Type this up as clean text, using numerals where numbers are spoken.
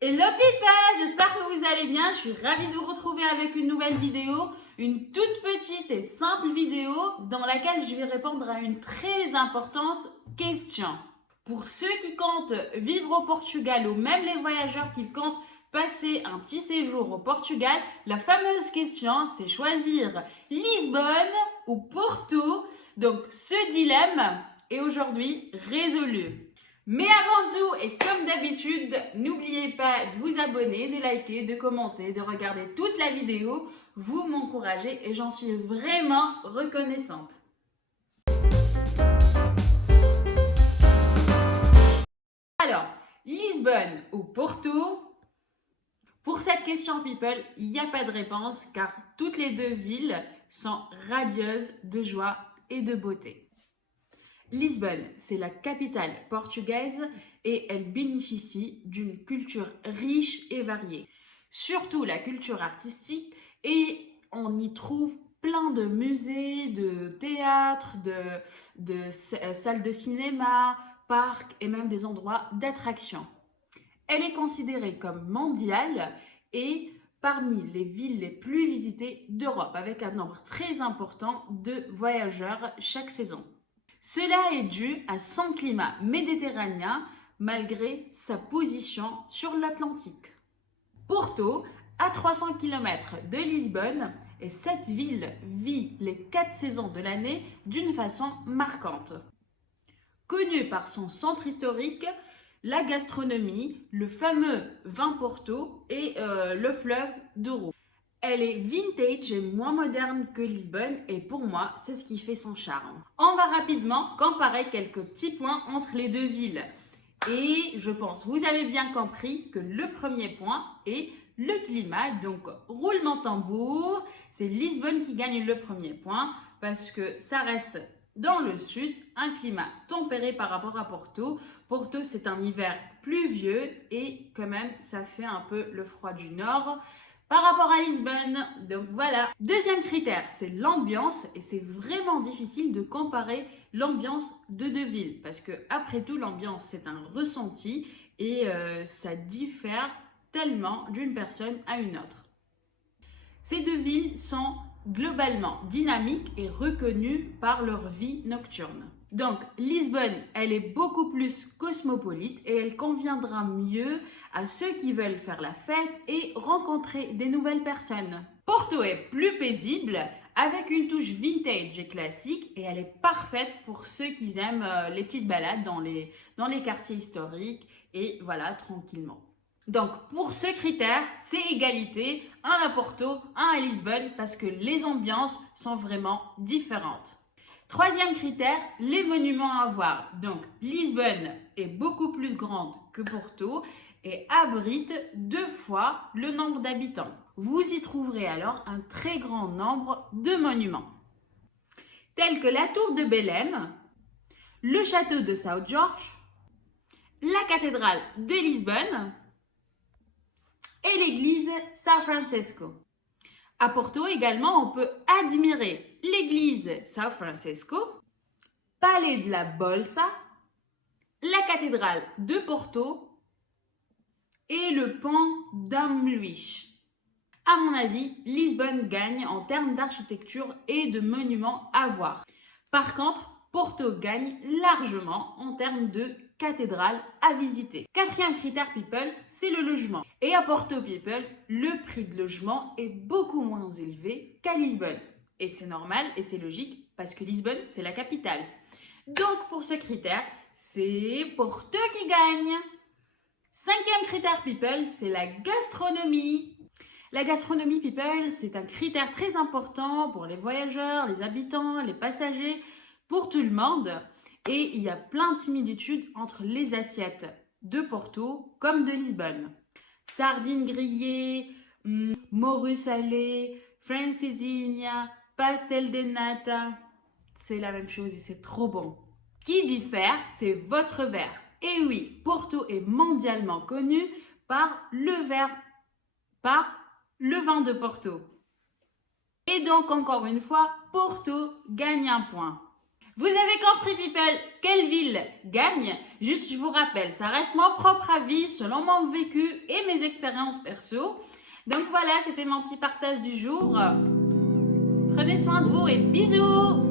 Hello people, j'espère que vous allez bien. Je suis ravie de vous retrouver avec une nouvelle vidéo, une toute petite et simple vidéo dans laquelle je vais répondre à une très importante question. Pour ceux qui comptent vivre au Portugal ou même les voyageurs qui comptent passer un petit séjour au Portugal, la fameuse question c'est choisir Lisbonne ou Porto. Donc ce dilemme est aujourd'hui résolu. Mais avant tout, et comme d'habitude, n'oubliez pas de vous abonner, de liker, de commenter, de regarder toute la vidéo. Vous m'encouragez et j'en suis vraiment reconnaissante. Alors, Lisbonne ou Porto? Pour cette question, people, il n'y a pas de réponse car toutes les deux villes sont radieuses de joie et de beauté. Lisbonne, c'est la capitale portugaise et elle bénéficie d'une culture riche et variée. Surtout la culture artistique et on y trouve plein de musées, de théâtres, de salles de cinéma, parcs et même des endroits d'attraction. Elle est considérée comme mondiale et parmi les villes les plus visitées d'Europe avec un nombre très important de voyageurs chaque saison. Cela est dû à son climat méditerranéen malgré sa position sur l'Atlantique. Porto, à 300 km de Lisbonne, et cette ville vit les 4 saisons de l'année d'une façon marquante. Connue par son centre historique, la gastronomie, le fameux vin Porto et le fleuve Douro. Elle est vintage et moins moderne que Lisbonne et pour moi, c'est ce qui fait son charme. On va rapidement comparer quelques petits points entre les deux villes. Et je pense, vous avez bien compris que le premier point est le climat. Donc, roulement tambour, c'est Lisbonne qui gagne le premier point parce que ça reste dans le sud, un climat tempéré par rapport à Porto. Porto, c'est un hiver pluvieux et quand même, ça fait un peu le froid du nord par rapport à Lisbonne. Donc voilà. Deuxième critère, c'est l'ambiance et c'est vraiment difficile de comparer l'ambiance de deux villes parce que après tout, l'ambiance c'est un ressenti et ça diffère tellement d'une personne à une autre. Ces deux villes sont globalement dynamiques et reconnues par leur vie nocturne. Donc, Lisbonne, elle est beaucoup plus cosmopolite et elle conviendra mieux à ceux qui veulent faire la fête et rencontrer des nouvelles personnes. Porto est plus paisible avec une touche vintage et classique et elle est parfaite pour ceux qui aiment les petites balades dans les quartiers historiques et voilà, tranquillement. Donc, pour ce critère, c'est égalité, un à Porto, un à Lisbonne, parce que les ambiances sont vraiment différentes. Troisième critère, les monuments à voir. Donc, Lisbonne est beaucoup plus grande que Porto et abrite 2 fois le nombre d'habitants. Vous y trouverez alors un très grand nombre de monuments, tels que la tour de Belém, le château de São Jorge, la cathédrale de Lisbonne, et l'église São Francisco. À Porto également, on peut admirer l'église São Francisco, Palais de la Bolsa, la cathédrale de Porto et le pont Dom Luís. À mon avis, Lisbonne gagne en termes d'architecture et de monuments à voir. Par contre, Porto gagne largement en termes de cathédrale à visiter. Quatrième critère people, c'est le logement. Et à Porto people, le prix de logement est beaucoup moins élevé qu'à Lisbonne. Et c'est normal et c'est logique parce que Lisbonne, c'est la capitale. Donc pour ce critère, c'est Porto qui gagne. Cinquième critère people, c'est la gastronomie. La gastronomie people, c'est un critère très important pour les voyageurs, les habitants, les passagers, pour tout le monde. Et il y a plein de similitudes entre les assiettes de Porto comme de Lisbonne. Sardines grillées, morue salée, francesinha, pastel de nata. C'est la même chose et c'est trop bon. Ce qui diffère, c'est votre verre. Et oui, Porto est mondialement connu par le vin de Porto. Et donc, encore une fois, Porto gagne un point. Vous avez compris, people, quelle ville gagne? Juste, je vous rappelle, ça reste mon propre avis selon mon vécu et mes expériences perso. Donc voilà, c'était mon petit partage du jour. Prenez soin de vous et bisous!